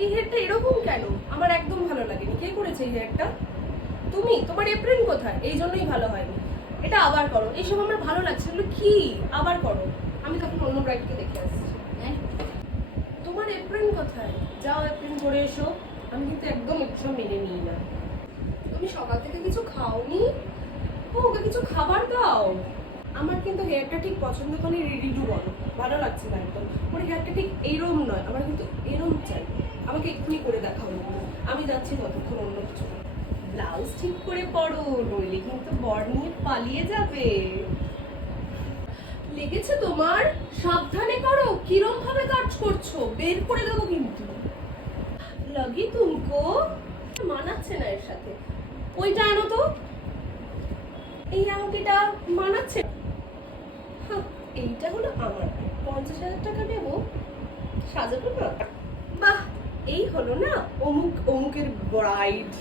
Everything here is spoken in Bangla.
এই হেয়ারটা এরকম কেন? আমার একদম ভালো লাগেনি। কে করেছে এই হেয়ারটা? তুমি? তোমার এপ্রিল কোথায়? এই জন্যই ভালো হয়নি। এটা আবার করো। এইসব আমার ভালো লাগছে। এগুলো কি? আবার করো। আমি তখন অন্য ব্রাইডকে দেখে আসছি। তোমার এপ্রিল কোথায়? যাও এপ্রিল করে এসো। আমি কিন্তু একদম এসব মেনে নিই না। তুমি সকাল থেকে কিছু খাওনি? ওকে কিছু খাবার দাও। আমার কিন্তু হেয়ারটা ঠিক পছন্দ করে রিডু বলো, ভালো লাগছে না একদম। ওর হেয়ারটা ঠিক এইরকম নয়, আমার কিন্তু এরকম চাই। আমাকে এক্ষুনি করে দেখাও। আমি যাচ্ছি ততক্ষণ অন্য কিছু। ব্লাউজ ঠিক করে পরো, নইলে কিন্তু বর নিয়ে পালিয়ে যাবে। লেগেছে তোমার? সাবধানে করো। কিরম ভাবে কাজ করছো? বের করে দেবো কিন্তু। লাগি তুমকো মানাচ্ছে না এর সাথে। ওইটা আনো তো। এই আংটিটা মানাচ্ছে। এইটা হলো আমার। 50,000 টাকা দেবো, সাজাবো না? বাহ, এই হলো না অমুকের ব্রাইড।